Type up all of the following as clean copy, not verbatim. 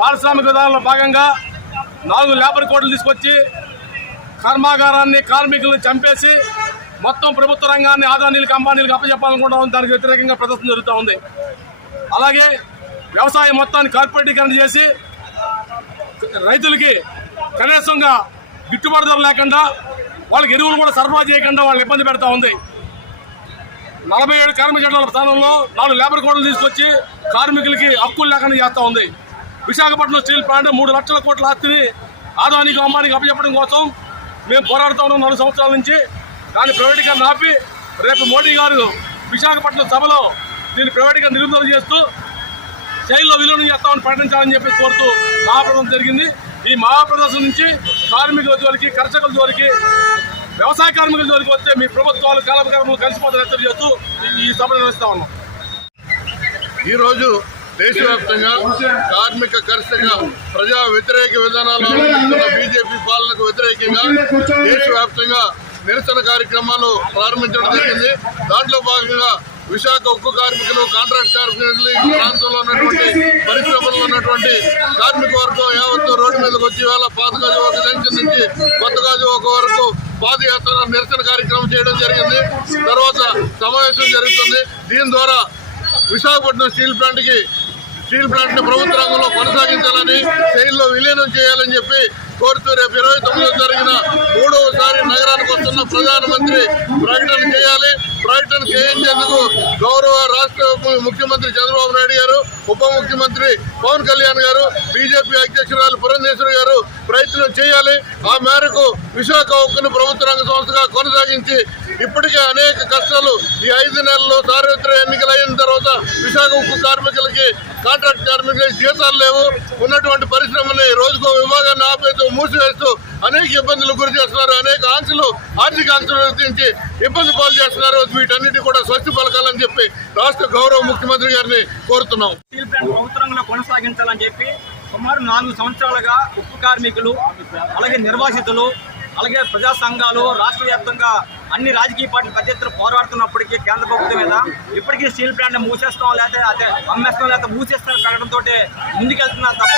పారిశ్రామిక విధానంలో భాగంగా 4 లేబర్ కోడ్లు తీసుకొచ్చి కర్మాగారాన్ని కార్మికులను చంపేసి మొత్తం ప్రభుత్వ రంగాన్ని ఆదానీలకు అంబానీలకు అప్పచెప్పాలనుకుంటాం. దానికి వ్యతిరేకంగా ప్రదర్శన జరుగుతూ ఉంది. అలాగే వ్యవసాయం మొత్తాన్ని కార్పొరేటీకరణ చేసి రైతులకి కనీసంగా గిట్టుబాటు ధర లేకుండా వాళ్ళకి ఎరువులు కూడా సరఫరా చేయకుండా వాళ్ళని ఇబ్బంది పెడతా ఉంది. 47 కార్మిక చట్టాల స్థానంలో 4 లేబర్ కోడ్లు తీసుకొచ్చి కార్మికులకి హక్కులు లేకుండా చేస్తూ ఉంది. విశాఖపట్నం స్టీల్ ప్లాంట్ 3 లక్షల కోట్ల ఆస్తిని ఆదానికి అంబానికి అప్పచెప్పడం కోసం మేము పోరాడుతూ ఉన్నాం 4 సంవత్సరాల నుంచి. దాన్ని ప్రైవేటీకరణ ఆపి రేపు మోడీ గారు విశాఖపట్నం సభలో దీన్ని ప్రైవేటీకరణ నిలుపుదల చేస్తూ జైల్లో విలీనం చేస్తామని ప్రకటించాలని చెప్పి కోరుతూ మహాప్రదర్శన జరిగింది. ఈ మహాప్రదర్శన నుంచి కార్మికుల జోలికి, కర్షకుల జోలికి, వ్యవసాయ కార్మికుల జోలికి వస్తే మీ ప్రభుత్వాలు కాలపకర్మలు కలిసిపోతారు హెచ్చరిక చేస్తూ ఈ సభ నిర్వహిస్తా ఉన్నాం. ఈరోజు దేశవ్యాప్తంగా కార్మిక కర్షక ప్రజా వ్యతిరేక విధానాలు అవలంబిస్తున్న బీజేపీ పాలనకు వ్యతిరేకంగా దేశవ్యాప్తంగా నిరసన కార్యక్రమాలు ప్రారంభించడం జరిగింది. దాంట్లో భాగంగా విశాఖ ఉక్కు కార్మికులు, కాంట్రాక్ట్ కార్మికులు, ఈ ప్రాంతంలో ఉన్నటువంటి పరిశ్రమల్లో ఉన్నటువంటి కార్మిక వర్గం యావత్తు రోడ్డు మీదకి వచ్చి వాళ్ళ పాతగాజు ఒక జంక్షన్ నుంచి కొత్తగాజు ఒక వరకు పాదయాత్ర నిరసన కార్యక్రమం చేయడం జరిగింది. తర్వాత సమావేశం జరుగుతుంది. దీని ద్వారా విశాఖపట్నం స్టీల్ ప్లాంట్ని ప్రభుత్వ రంగంలో కొనసాగించాలని, సెయిల్లో విలీనం చేయాలని చెప్పి కోరుతూ రేపు 29వ జరిగిన 3వసారి నగరానికి వస్తున్న ప్రధానమంత్రి ప్రకటన చేయాలి. ప్రకటన చేయించేందుకు గౌరవ రాష్ట్ర ముఖ్యమంత్రి చంద్రబాబు నాయుడు గారు, ఉప ముఖ్యమంత్రి పవన్ కళ్యాణ్ గారు, బీజేపీ అధ్యక్షురాలు పురంధేశ్వరి గారు ప్రయత్నం చేయాలి. ఆ మేరకు విశాఖ ఉక్కును ప్రభుత్వ రంగ సంస్థగా కొనసాగించి ఇప్పటికే అనేక కష్టాలు ఈ 5 నెలల్లో సార్వత్రిక ఎన్నికలు అయిన తర్వాత విశాఖ ఉక్కు కార్మికులకి, కాంట్రాక్ట్ కార్మికులకి జీతాలు లేవు. ఉన్నటువంటి పరిశ్రమని రోజుకో విభాగాన్ని ఆపేస్తూ మూసివేస్తూ అనేక ఇబ్బందులు గురి చేస్తున్నారు. అనేక ఆర్థిక ఆంక్షలు విధించి ఇబ్బంది పాలు చేస్తున్నారు. వీటన్నిటి కూడా స్వస్తి పలకాలని చెప్పి రాష్ట్ర గౌరవ ముఖ్యమంత్రి గారిని కోరుతున్నాం. స్టీల్ ప్లాంట్ ప్రభుత్వ రంగంలో కొనసాగించాలని చెప్పి సుమారు 4 సంవత్సరాలుగా ఉక్కు కార్మికులు, అలాగే నిర్వాసితులు, అలాగే ప్రజా సంఘాలు రాష్ట్ర వ్యాప్తంగా అన్ని రాజకీయ పార్టీలు పెద్ద ఎత్తున పోరాడుతున్నప్పటికీ కేంద్ర ప్రభుత్వం మీద ఇప్పటికీ స్టీల్ ప్లాంట్ మూసేస్తాం లేకపోతే అమ్మేస్తాం లేకపోతే మూసేస్తాం ప్రకటనతో ముందుకెళ్తున్నారు తప్ప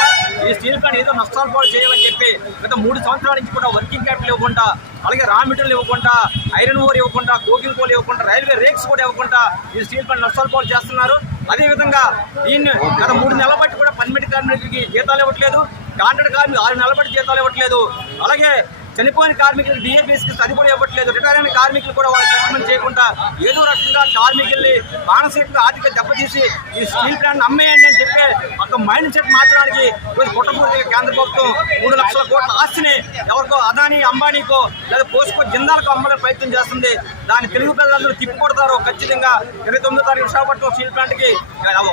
ఈ స్టీల్ ప్లాంట్ ఏదో నష్టాలు పాలు చేయాలని చెప్పి గత 3 సంవత్సరాల నుంచి కూడా వర్కింగ్ క్యాపిటల్ ఇవ్వకుండా, అలాగే రా మెటీరియల్ ఇవ్వకుండా, ఐరన్ ఓర్ ఇవ్వకుండా, కోకింగ్ కోల్ ఇవ్వకుండా, రైల్వే రేక్స్ కూడా ఇవ్వకుండా ఈ స్టీల్ ప్లాంట్ నష్టాలు పాలు చేస్తున్నారు. అదేవిధంగా దీన్ని గత 3 నెలల బట్టి కూడా పర్మిట్ కార్మికులకి జీతాలు ఇవ్వట్లేదు, కాంట్రాక్ట్ కార్మికులు 6 నెలల బట్టి జీతాలు ఇవ్వట్లేదు, అలాగే చనిపోయిన కార్మికులకు డిఏబీఎస్కి అది కూడా ఇవ్వట్లేదు. రిటైర్ అయిన కార్మికులు కూడా వాళ్ళు సెటిల్మెంట్ చేయకుండా ఏదో రకంగా కార్మికుల్ని మానసికంగా ఆర్థిక దెబ్బతీసి ఈ స్టీల్ ప్లాంట్ అమ్మేయండి అని చెప్పి ఒక మైండ్ సెట్ మార్చడానికి పుట్టపూర్తిగా కేంద్ర ప్రభుత్వం 3 లక్షల కోట్ల ఆస్తిని ఎవరికో అదానీ అంబానీకో లేదా పోస్కో జిందాల్కో అమ్మాలని ప్రయత్నం చేస్తుంది. దాన్ని తెలుగు ప్రజలందరూ తిప్పికొడతారు. ఖచ్చితంగా 29వ తారీఖు విశాఖపట్నం స్టీల్ ప్లాంట్కి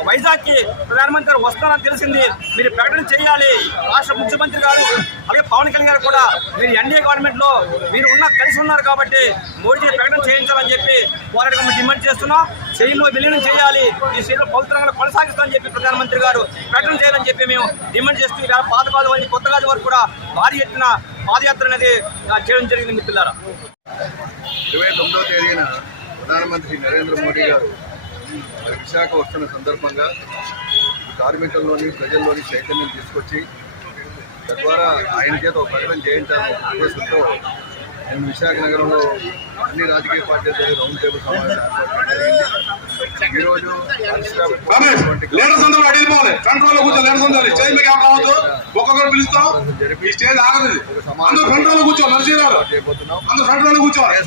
వైజాగ్కి ప్రధానమంత్రి గారు వస్తారని తెలిసింది. మీరు ప్రకటన చేయాలి. రాష్ట్ర ముఖ్యమంత్రి గారు అలాగే పవన్ కళ్యాణ్ గారు కూడా మీరు ఎన్డీఏ గవర్నమెంట్ లో మీరు కలిసి ఉన్నారు కాబట్టి మోడీ ప్రకటన చేయించాలని చెప్పి పోరాటం డిమాండ్ చేస్తున్నాం. సెయిల్లో విలీనం చేయాలి, ఈ సెయిల్లో పవిత్రంగా కొనసాగిస్తామని చెప్పి ప్రధానమంత్రి గారు ప్రకటన చేయాలని చెప్పి మేము డిమాండ్ చేస్తూ పాత కాదు నుంచి కొత్త కాదు వరకు కూడా భారీ ఎత్తున పాదయాత్ర అనేది చేయడం జరిగింది. మిత్రులారా, 29వ తేదీన ప్రధానమంత్రి నరేంద్ర మోడీ గారు విశాఖ వస్తున్న సందర్భంగా కార్మికుల్లోని ప్రజల్లోని చైతన్యం తీసుకొచ్చి తద్వారా ఆయన చేత ఒక ప్రకటన చేయించాలనే ఉద్దేశంతో నేను విశాఖ నగరంలో అన్ని రాజకీయ పార్టీలతో రౌండ్ టేబుల్ సమావేశం ఈరోజు అదే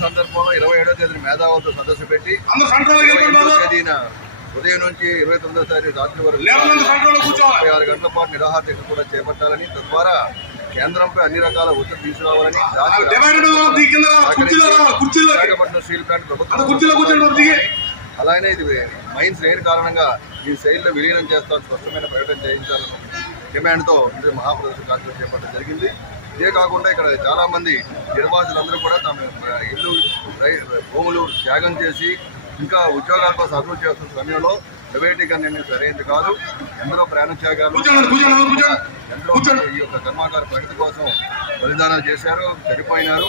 సందర్భంలో 27వ తేదీన మేధావులతో సదస్సు పెట్టి తేదీన ఉదయం నుంచి 29వ తారీఖు రాత్రి వరకు 36 గంటల పాటు నిరాహార దీక్ష కూడా చేపట్టాలని, తద్వారా కేంద్రంపై అన్ని రకాల ఒత్తిడి తీసుకురావాలని, విశాఖపట్నం స్టీల్ ప్లాంట్ ప్రభుత్వం అలానే ఇది మైన్స్ లేని కారణంగా ఈ సెయిల్లో విలీనం చేస్తామని స్పష్టమైన ప్రకటన చేయించాలని డిమాండ్తో మహాప్రదర్శన కార్యక్రమం చేపట్టడం జరిగింది. ఇదే కాకుండా ఇక్కడ చాలామంది నిర్వాసులందరూ కూడా తమ ఇల్లు, భూములు త్యాగం చేసి ఇంకా ఉద్యోగాల కోసం అభివృద్ధి చేస్తున్న సమయంలో ప్రైవేటీకరణ అనేది సరైనది కాదు. ఎందరో ప్రాణత్యాగాలు, ఎందరో ఈ యొక్క కర్మాగార ప్రగతి కోసం బలిదానాలు చేశారు, చనిపోయినారు.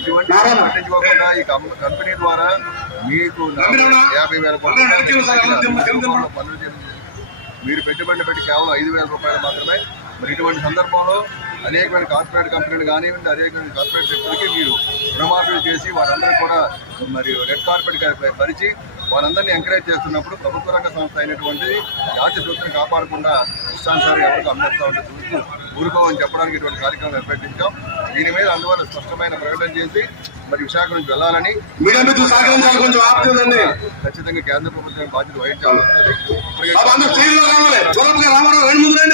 ఇటువంటి పట్టించుకోకుండా ఈ కంపెనీ ద్వారా మీకు 50,000 పనులు మీరు పెట్టుబడి పెట్టి కేవలం 5,000 రూపాయలు మాత్రమే మరి ఇటువంటి సందర్భంలో అనేకమైన కార్పొరేట్ కంపెనీలు కానివ్వండి, అనేకమైన కార్పొరేట్ సెక్టర్కి మీరు రుణమాఫీలు చేసి వారందరికీ కూడా మరి రెడ్ కార్పెట్ పరిచి వారందరినీ ఎంకరేజ్ చేస్తున్నప్పుడు ప్రభుత్వ రంగ సంస్థ అయినటువంటి జాతీయ సూత్రం కాపాడకుండా ఇష్టానుసారం ఎవరికి అమ్మేస్తా ఉంటే చూస్తూ ఊరుకోమని చెప్పడానికి ఇటువంటి కార్యక్రమం నిర్వహించాం. దీని మీద అందువల్ల స్పష్టమైన ప్రకటన చేసి మరి విశాఖ నుంచి వెళ్ళాలని ఖచ్చితంగా కేంద్ర ప్రభుత్వం బాధ్యత వహించాల్సి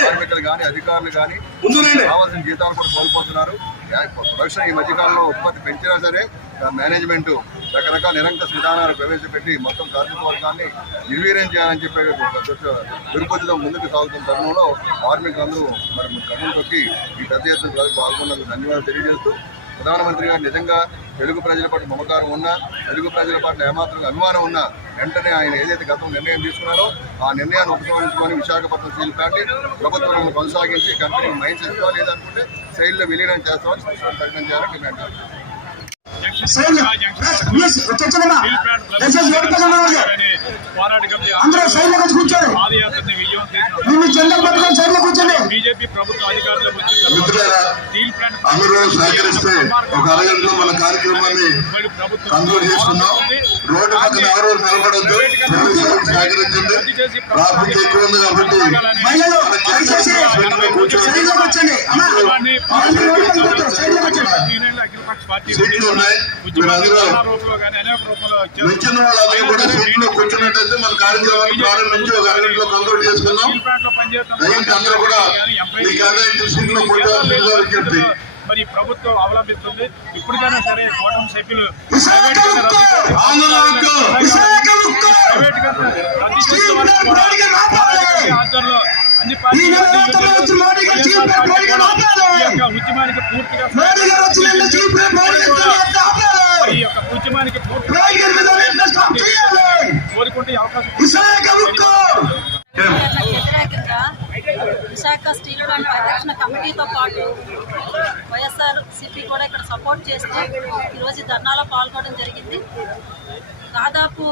కార్మికులు కానీ అధికారులు కానీ కావాల్సిన జీతాలు కూడా కోల్పోతున్నారు. ప్రొడక్షన్ ఈ మధ్యకాలంలో ఉత్పత్తి పెంచినా సరే మేనేజ్మెంట్ రకరకాల నిరంకుశ విధానాలు ప్రవేశపెట్టి మొత్తం కార్మిక వర్గాన్ని నిర్వీర్యం చేయాలని చెప్పే దుర్బుద్ధితో ముందుకు సాగుతున్న తరుణంలో కార్మికులందరూ మరి కన్నులు తొక్కి ఈ పెద్ద ఎత్తున పాల్గొన్నందుకు ధన్యవాదాలు తెలియజేస్తూ ప్రధానమంత్రి గారు నిజంగా తెలుగు ప్రజల పట్ల మమకారం ఉన్నా, తెలుగు ప్రజల పట్ల ఏమాత్రం అభిమానం ఉన్నా వెంటనే ఆయన ఏదైతే గతం నిర్ణయం తీసుకున్నారో ఆ నిర్ణయాన్ని ఉపసంహరించుకొని విశాఖపట్నం స్టీల్ ప్లాంట్ ప్రభుత్వాలను కొనసాగించి కంపెనీకి మైన్స్ ఇస్తాం, లేదనుకుంటే శైలిలో విలీనం చేస్తామని స్పష్టమైన ప్రకటన చేయాలని డిమాండ్ చేస్తాం. బీజేపీ ప్రభుత్వ అధికారులకు అందరూ సహకరిస్తే ఒక అరగంటలో మన కార్యక్రమాన్ని కంక్లూడ్ చేసుకున్నాం. రోడ్డు పక్కన ఎవరు నిలబడద్దు, సహకరించండి. ట్రాఫిక్ ఎక్కువ ఉంది కాబట్టి సీట్లు ఉన్నాయి. వచ్చిన వాళ్ళందరూ కూడా సీట్లో కూర్చున్నట్టయితే మన కార్యక్రమాన్ని ప్రారంభించి ఒక అరగంటలో కంక్లూడ్ చేసుకున్నాం. దయచేసి అందరూ కూడా ఈ కేటాయించిన సీట్లో కూర్చోవాల్సిందిగా మరి ప్రభుత్వం అవలంబిస్తుంది. ఇప్పటికైనా సరే కూటమి సభ్యులు ఆధ్వర్యంలో అన్ని పార్టీలు ఉద్యమానికి పూర్తిగా ఈ యొక్క ఉద్యమానికి పూర్తిగా కోరుకుంటే అవకాశం వ్యతిరేకంగా విశాఖ స్టీల్ ప్లాంట్ పరిరక్షణ కమిటీతో పాటు వైఎస్ఆర్ సిపి కూడా ఇక్కడ సపోర్ట్ చేస్తూ ఈరోజు ధర్నాలో పాల్గొనడం జరిగింది. దాదాపు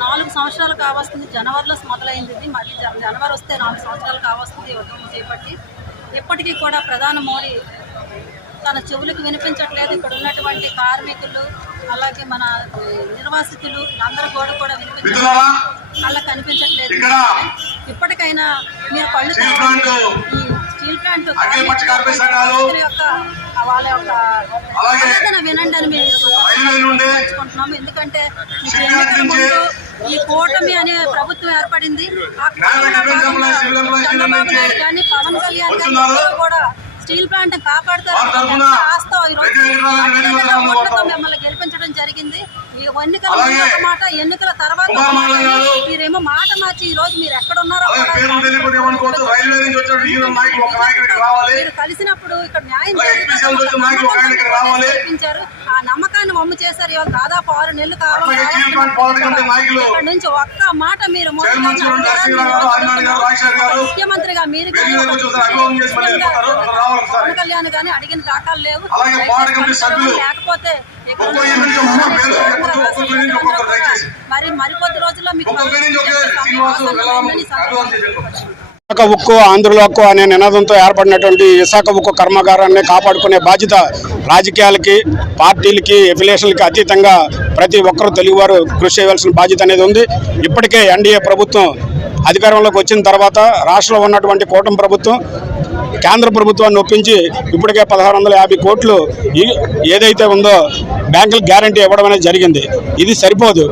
4 సంవత్సరాలు కావస్తుంది. జనవరిలో మొదలైంది ఇది. మరి జనవరి వస్తే 4 సంవత్సరాలు కావస్తుంది ఉద్యమం చేపట్టి. ఇప్పటికీ కూడా ప్రధాని మోడీ తన చెవులకు వినిపించట్లేదు. ఇక్కడ ఉన్నటువంటి కార్మికులు అలాగే మన నిర్వాసితులు అందరూ కూడా వినిపించట్లేదు, వాళ్ళకి కనిపించట్లేదు. ఇప్పటికైనా మీరు కళ్ళు ఈ స్టీల్ ప్లాంట్ యొక్క వాళ్ళ యొక్క ఆవేదన వినండి అని మేము తెలుసుకుంటున్నాము. ఎందుకంటే ఈ కూటమి అనే ప్రభుత్వం ఏర్పడింది. చంద్రబాబు నాయుడు కానీ పవన్ కళ్యాణ్ కానీ కూడా స్టీల్ ప్లాంట్ కాపాడుతారు ఆస్తో ఈరోజు మిమ్మల్ని గెలిపించడం జరిగింది. ఈ ఎన్నికల మాట, ఎన్నికల తర్వాత మీరేమో మాట మార్చి ఈ రోజు మీరు ఎక్కడ ఉన్నారో మీరు కలిసినప్పుడు ఇక్కడ న్యాయం చేయించారు. ఆ నమ్మకాన్ని వమ్ము చేశారు. ఇవాళ దాదాపు 6 నెలలు కావాలి. ఇక్కడ నుంచి ఒక్క మాట మీరు ముఖ్యమంత్రిగా మీరు పవన్ కళ్యాణ్ గానీ అడిగిన దాఖలు లేవు. లేకపోతే మరి మరికొద్ది రోజుల్లో మీకు విశాఖ ఉక్కు ఆంధ్రుల హక్కు అనే నినాదంతో ఏర్పడినటువంటి విశాఖ ఉక్కు కర్మాగారాన్ని కాపాడుకునే బాధ్యత రాజకీయాలకి, పార్టీలకి, ఎఫిలియేషన్లకి అతీతంగా ప్రతి ఒక్కరూ తెలుగువారు కృషి చేయవలసిన బాధ్యత అనేది ఉంది. ఇప్పటికే ఎన్డీఏ ప్రభుత్వం అధికారంలోకి వచ్చిన తర్వాత రాష్ట్రంలో ఉన్నటువంటి కూటమి ప్రభుత్వం కేంద్ర ప్రభుత్వాన్ని ఒప్పించి ఇప్పటికే 1650 కోట్లు ఏదైతే ఉందో బ్యాంకులకు గ్యారంటీ ఇవ్వడం అనేది జరిగింది. ఇది సరిపోదు.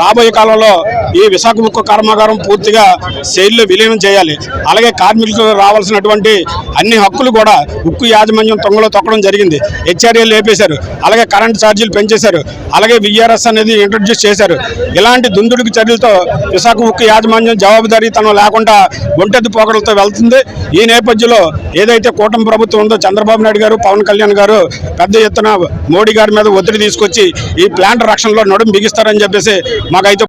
రాబోయే కాలంలో ఈ విశాఖ ఉక్కు కర్మాగారం పూర్తిగా సెయిల్లో విలీనం చేయాలి. అలాగే కార్మికులకు రావాల్సినటువంటి అన్ని హక్కులు కూడా ఉక్కు యాజమాన్యం తొంగలో తొక్కడం జరిగింది. హెచ్ఆర్ఏలు లేపేశారు, అలాగే కరెంటు ఛార్జీలు పెంచేశారు, అలాగే విఆర్ఎస్ అనేది ఇంట్రడ్యూస్ చేశారు. ఇలాంటి దుందుడుకు చర్యలతో విశాఖ ఉక్కు యాజమాన్యం జవాబుదారీతనం లేకుండా ఒంటెద్దు పోకడలతో వెళ్తుంది. ఈ నేపథ్యంలో ఏదైతే కూటమి ప్రభుత్వం ఉందో చంద్రబాబు నాయుడు గారు, పవన్ కళ్యాణ్ గారు పెద్ద ఎత్తున మోడీ గారి మీద ఒత్తిడి తీసుకొచ్చి ఈ ప్లాంట్ రక్షణలో నడుం బిగిస్తారని చెప్పేసి మాకైతే